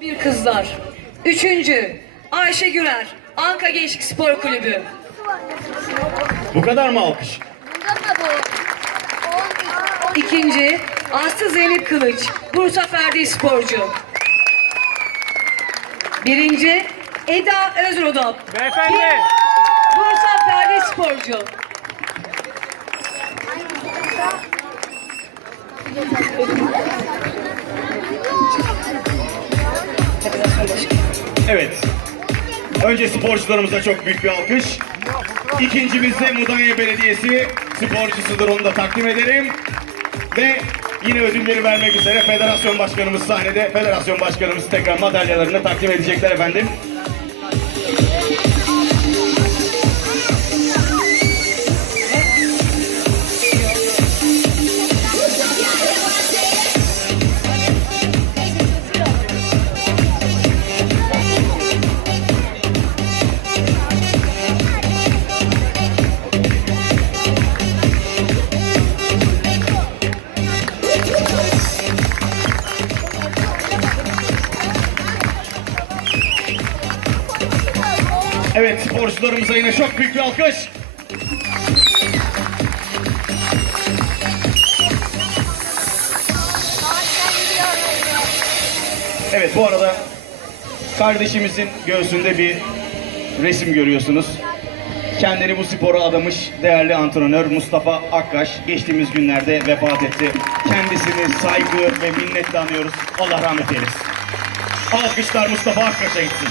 Bir kızlar. Üçüncü Ayşe Gürer. Anka Gençlik Spor Kulübü. Bu kadar mı alkış? İkinci Aslı Zeynep Kılıç. Bursa Ferdi Sporcu. Birinci Eda Özrodop. Beyefendi. Bursa Ferdi Sporcu. Evet. Önce sporcularımıza çok büyük bir alkış. İkincimiz de Mudanya Belediyesi sporcusudur onu da takdim ederim. Ve yine ödülleri vermek üzere federasyon başkanımız sahnede. Federasyon başkanımız tekrar madalyalarını takdim edecekler efendim. Evet sporcularımıza yine çok büyük bir alkış. Evet bu arada kardeşimizin göğsünde bir resim görüyorsunuz. Kendini bu spora adamış değerli antrenör Mustafa Akkaş geçtiğimiz günlerde vefat etti. Kendisini saygı ve minnetle anıyoruz. Allah rahmet eylesin. Alkışlar Mustafa Akkaş'a gitsin.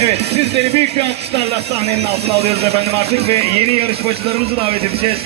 Evet sizleri büyük bir alkışlarla sahnenin altına alıyoruz efendim artık ve yeni yarışmacılarımızı davet edeceğiz.